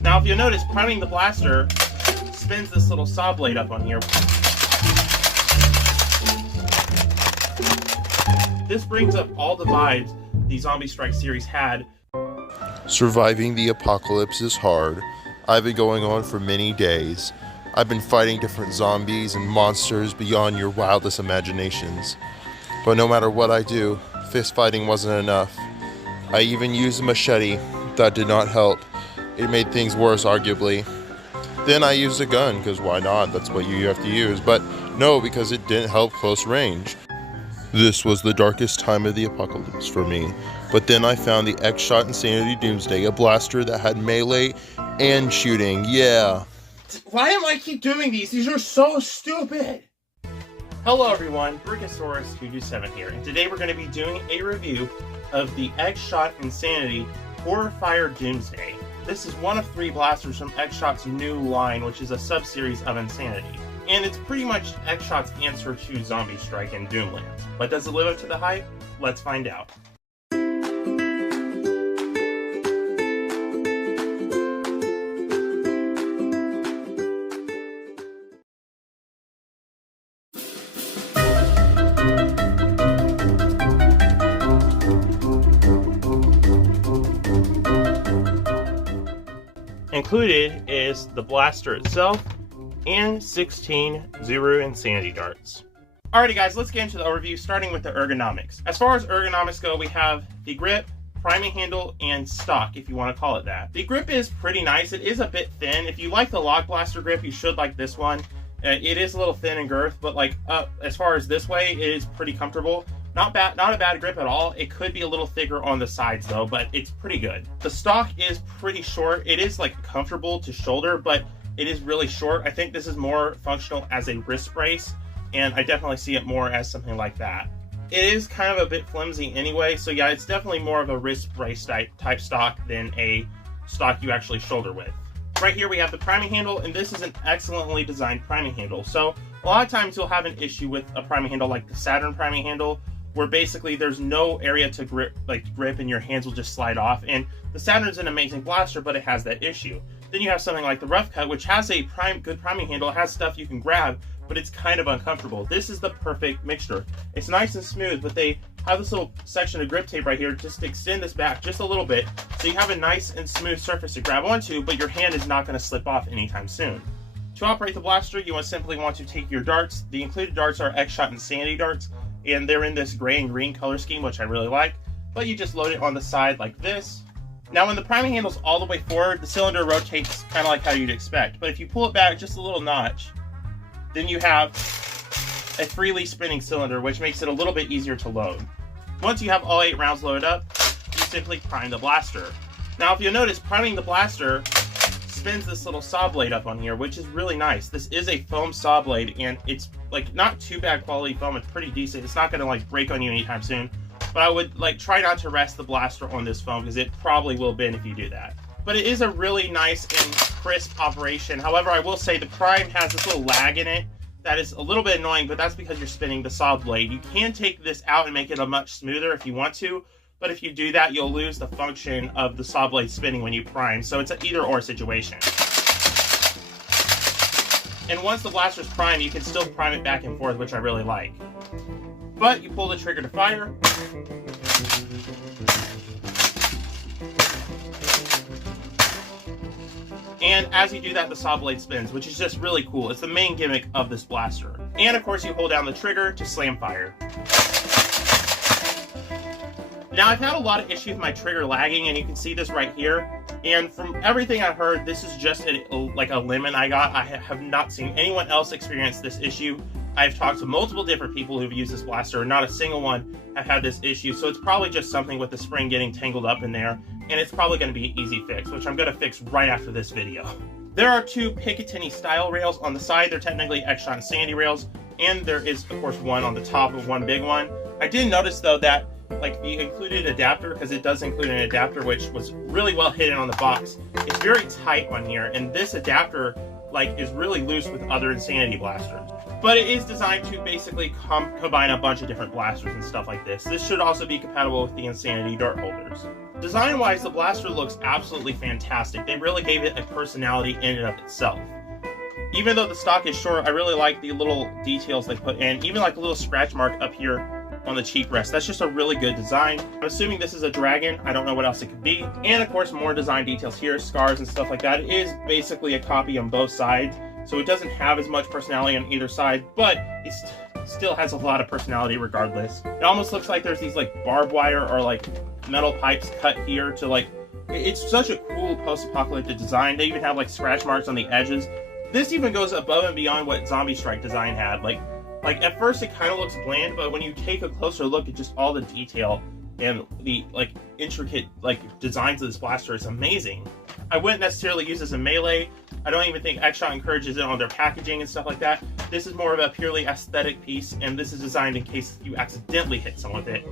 Now if you'll notice, priming the blaster spins this little saw blade up on here. This brings up all the vibes the Zombie Strike series had. Surviving the apocalypse is hard. I've been going on for many days. I've been fighting different zombies and monsters beyond your wildest imaginations. But no matter what I do, fist fighting wasn't enough. I even used a machete. That did not help. It made things worse, arguably. Then I used a gun, because why not? That's what you have to use. But no, because it didn't help close range. This was the darkest time of the apocalypse for me. But then I found the X-Shot Insanity Doomsday, a blaster that had melee and shooting. Yeah. Why am I keep doing these? These are so stupid. Hello everyone, Brickosaurus227 here, and today we're going to be doing a review of the X-Shot Insanity Horror-Fire Doomsday. This is one of 3 blasters from X-Shot's new line, which is a sub-series of Insanity. And it's pretty much X-Shot's answer to Zombie Strike and Doomlands. But does it live up to the hype? Let's find out. Included is the blaster itself and 16 Zuru Insanity darts. Alrighty guys, let's get into the overview, starting with the ergonomics. As far as ergonomics go, we have the grip, priming handle, and stock, if you want to call it that. The grip is pretty nice. It is a bit thin. If you like the log blaster grip, you should like this one. It is a little thin in girth, but like as far as this way, it is pretty comfortable. Not a bad grip at all. It could be a little thicker on the sides though, but it's pretty good. The stock is pretty short. It is like comfortable to shoulder, but it is really short. I think this is more functional as a wrist brace, and I definitely see it more as something like that. It is kind of a bit flimsy anyway, so yeah, it's definitely more of a wrist brace type stock than a stock you actually shoulder with. Right here we have the priming handle, and this is an excellently designed priming handle. So a lot of times you'll have an issue with a priming handle like the Saturn priming handle, where basically there's no area to grip and your hands will just slide off. And the Saturn's an amazing blaster, but it has that issue. Then you have something like the Rough Cut, which has a good priming handle. It has stuff you can grab, but it's kind of uncomfortable. This is the perfect mixture. It's nice and smooth, but they have this little section of grip tape right here just to extend this back just a little bit, so you have a nice and smooth surface to grab onto, but your hand is not going to slip off anytime soon. To operate the blaster, you simply want to take your darts. The included darts are X-Shot Insanity darts, and they're in this gray and green color scheme, which I really like, but you just load it on the side like this. Now when the priming handle's all the way forward, the cylinder rotates kind of like how you'd expect, but if you pull it back just a little notch, then you have a freely spinning cylinder, which makes it a little bit easier to load. Once you have all 8 rounds loaded up, you simply prime the blaster. Now if you'll notice, priming the blaster spins this little saw blade up on here, which is really nice. This is a foam saw blade, and it's like not too bad quality foam. It's pretty decent. It's not going to like break on you anytime soon, but I would like try not to rest the blaster on this foam because it probably will bend if you do that. But it is a really nice and crisp operation. However, I will say the prime has this little lag in it that is a little bit annoying, but that's because you're spinning the saw blade. You can take this out and make it a much smoother if you want to, but if you do that, you'll lose the function of the saw blade spinning when you prime, so it's an either-or situation. And once the blaster's primed, you can still prime it back and forth, which I really like. But you pull the trigger to fire. And as you do that, the saw blade spins, which is just really cool. It's the main gimmick of this blaster. And of course, you hold down the trigger to slam fire. Now, I've had a lot of issues with my trigger lagging, and you can see this right here. And from everything I've heard, this is just like a lemon I got. I have not seen anyone else experience this issue. I've talked to multiple different people who've used this blaster, and not a single one have had this issue. So it's probably just something with the spring getting tangled up in there, and it's probably going to be an easy fix, which I'm going to fix right after this video. There are 2 Picatinny style rails on the side. They're technically X-Shot Insanity rails, and there is, of course, one on the top of one big one. I did notice, though, that like the included adapter, because it does include an adapter which was really well hidden on the box, it's very tight on here, and this adapter like is really loose with other Insanity blasters. But it is designed to basically combine a bunch of different blasters and stuff like this. This should also be compatible with the Insanity dart holders. Design-wise, the blaster looks absolutely fantastic. They really gave it a personality in and of itself. Even though the stock is short, I really like the little details they put in, even like a little scratch mark up here on the cheek rest. That's just a really good design. I'm assuming this is a dragon. I don't know what else it could be. And of course, more design details here, scars and stuff like that. It is basically a copy on both sides, so it doesn't have as much personality on either side, but it still has a lot of personality regardless. It almost looks like there's these like barbed wire or like metal pipes cut here to like, it's such a cool post-apocalyptic design. They even have like scratch marks on the edges. This even goes above and beyond what Zombie Strike design had. Like at first it kind of looks bland, but when you take a closer look at just all the detail and the like intricate like designs of this blaster, it's amazing. I wouldn't necessarily use this in melee. I don't even think X-Shot encourages it on their packaging and stuff like that. This is more of a purely aesthetic piece, and this is designed in case you accidentally hit someone with it.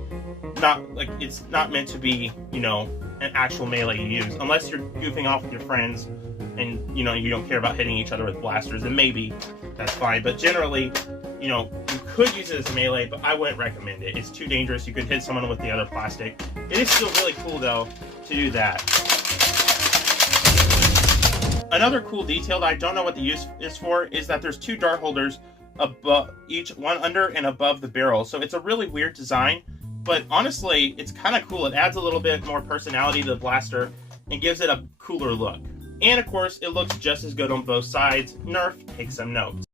Not like it's not meant to be, you know, an actual melee you use, unless you're goofing off with your friends and you know you don't care about hitting each other with blasters. And maybe that's fine, but generally, you know, you could use it as melee, but I wouldn't recommend it. It's too dangerous. You could hit someone with the other plastic. It is still really cool though to do that. Another cool detail that I don't know what the use is for is that there's two dart holders above each, one under and above the barrel. So it's a really weird design, but honestly, it's kind of cool. It adds a little bit more personality to the blaster and gives it a cooler look. And of course, it looks just as good on both sides. Nerf, take some notes.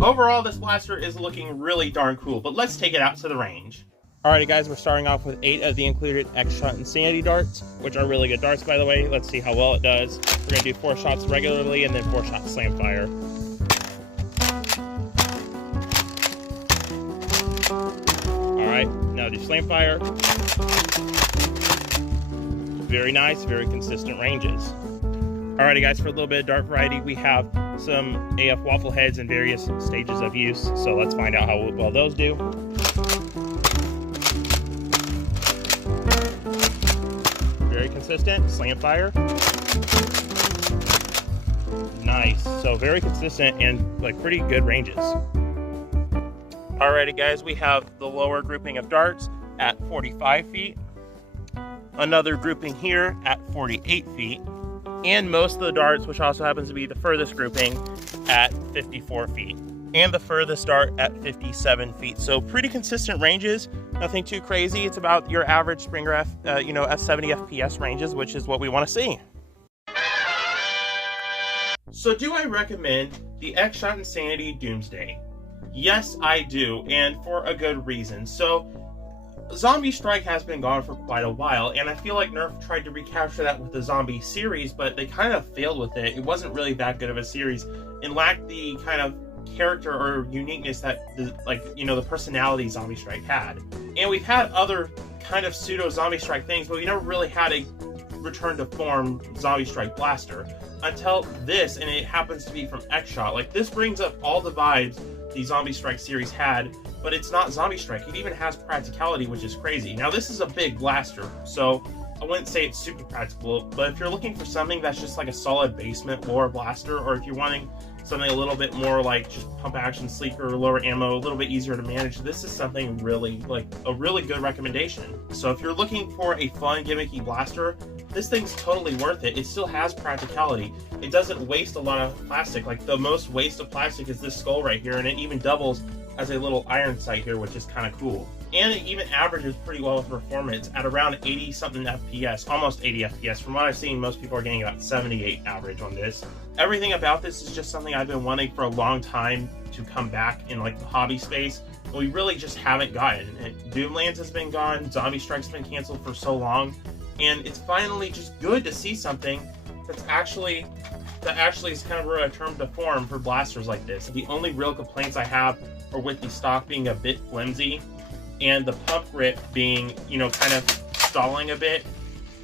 Overall, this blaster is looking really darn cool, but let's take it out to the range. Alrighty guys, we're starting off with 8 of the included X-Shot Insanity darts, which are really good darts by the way. Let's see how well it does. We're going to do 4 shots regularly and then 4 shots slam fire. Alright, now do slam fire. Very nice, very consistent ranges. Alrighty guys, for a little bit of dart variety, we have some AF waffle heads in various stages of use, so let's find out how well those do. Very consistent, slam fire. Nice, so very consistent and like pretty good ranges. Alrighty guys, we have the lower grouping of darts at 45 feet. Another grouping here at 48 feet. And most of the darts, which also happens to be the furthest grouping, at 54 feet. And the furthest dart at 57 feet. So pretty consistent ranges, nothing too crazy. It's about your average Springer at 70 FPS ranges, which is what we want to see. So do I recommend the X-Shot Insanity Doomsday? Yes, I do, and for a good reason. So Zombie Strike has been gone for quite a while, and I feel like Nerf tried to recapture that with the Zombie series, but they kind of failed with it. It wasn't really that good of a series, and lacked the kind of character or uniqueness that, the personality Zombie Strike had. And we've had other kind of pseudo Zombie Strike things, but we never really had a return to form Zombie Strike blaster until this, and it happens to be from X-Shot. Like, this brings up all the vibes the Zombie Strike series had, but it's not Zombie Strike. It even has practicality, which is crazy. Now, this is a big blaster, so I wouldn't say it's super practical, but if you're looking for something that's just like a solid basement lore blaster, or if you're wanting something a little bit more like just pump action, sleeker, lower ammo, a little bit easier to manage, this is something really, like a really good recommendation. So if you're looking for a fun, gimmicky blaster, this thing's totally worth it. It still has practicality. It doesn't waste a lot of plastic. Like, the most waste of plastic is this skull right here, and it even doubles as a little iron sight here, which is kind of cool. And it even averages pretty well with performance at around 80 something FPS, almost 80 FPS. From what I've seen, most people are getting about 78 average on this. Everything about this is just something I've been wanting for a long time to come back in like the hobby space, but we really just haven't gotten it. Doomlands has been gone, Zombie Strike's been canceled for so long, and it's finally just good to see something that actually is kind of a return to form for blasters like this. The only real complaints I have are with the stock being a bit flimsy and the pump grip being, kind of stalling a bit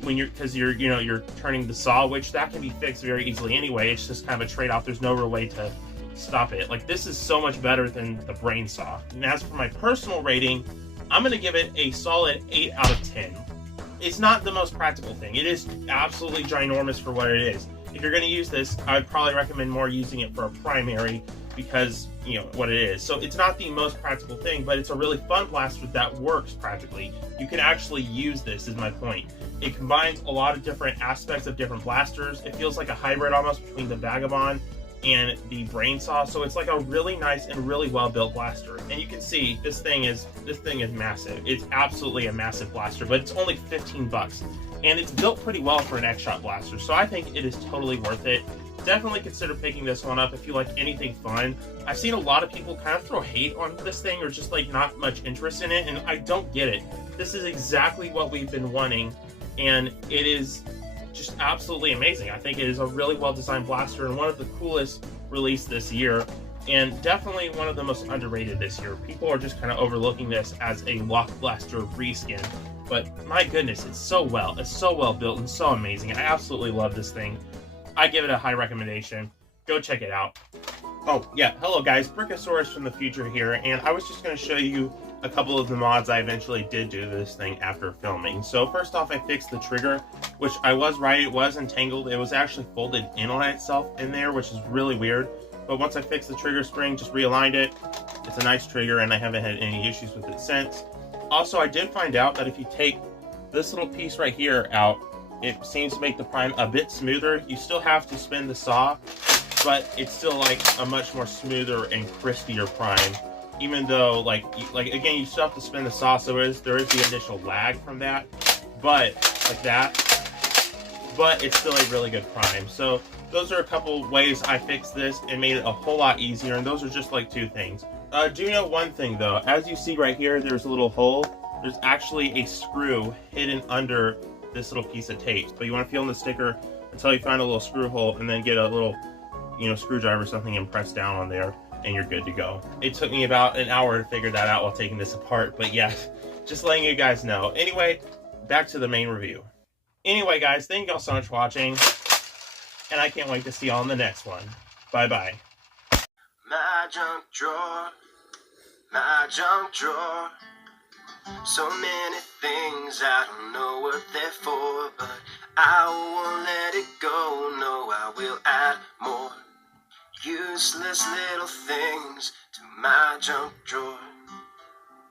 when you're turning the saw, which that can be fixed very easily anyway. It's just kind of a trade-off. There's no real way to stop it. Like, this is so much better than the brain saw. And as for my personal rating, I'm going to give it a solid 8 out of 10. It's not the most practical thing. It is absolutely ginormous for what it is. If you're going to use this, I would probably recommend more using it for a primary because, you know, what it is. So it's not the most practical thing, but it's a really fun blaster that works practically. You can actually use this, is my point. It combines a lot of different aspects of different blasters. It feels like a hybrid almost between the Vagabond and the Brain Saw, so it's like a really nice and really well built blaster. And you can see this thing is massive. It's absolutely a massive blaster, but it's only 15 bucks, and it's built pretty well for an X-Shot blaster, so I think it is totally worth it. Definitely consider picking this one up if you like anything fun. I've seen a lot of people kind of throw hate on this thing, or just like not much interest in it, and I don't get it. This is exactly what we've been wanting, and it is just absolutely amazing. I think it is a really well designed blaster and one of the coolest released this year, and definitely one of the most underrated this year. People are just kind of overlooking this as a Lock Blaster reskin, but my goodness, it's so well built and so amazing. I absolutely love this thing. I give it a high recommendation. Go check it out. Oh yeah, hello guys, Brickosaurus from the future here, and I was just going to show you a couple of the mods I eventually did do to this thing after filming. So first off, I fixed the trigger, which I was right, it was entangled. It was actually folded in on itself in there, which is really weird. But once I fixed the trigger spring, just realigned it, it's a nice trigger and I haven't had any issues with it since. Also, I did find out that if you take this little piece right here out, it seems to make the prime a bit smoother. You still have to spin the saw, but it's still like a much more smoother and crispier prime. Even though, like again, you still have to spin the saw, so there is the initial lag from that, but like that. But it's still a really good prime. So those are a couple ways I fixed this and made it a whole lot easier. And those are just like two things. Do know one thing though. As you see right here, there's a little hole. There's actually a screw hidden under this little piece of tape. But you want to feel in the sticker until you find a little screw hole, and then get a little, you know, screwdriver or something and press down on there, and you're good to go. It took me about an hour to figure that out while taking this apart, but yeah, just letting you guys know. Anyway, back to the main review. Anyway guys, thank y'all so much for watching, and I can't wait to see y'all in the next one. Bye bye. My junk drawer, my junk drawer. So many things, I don't know what they're for, but I won't let it go, no, I will add more useless little things to my junk drawer.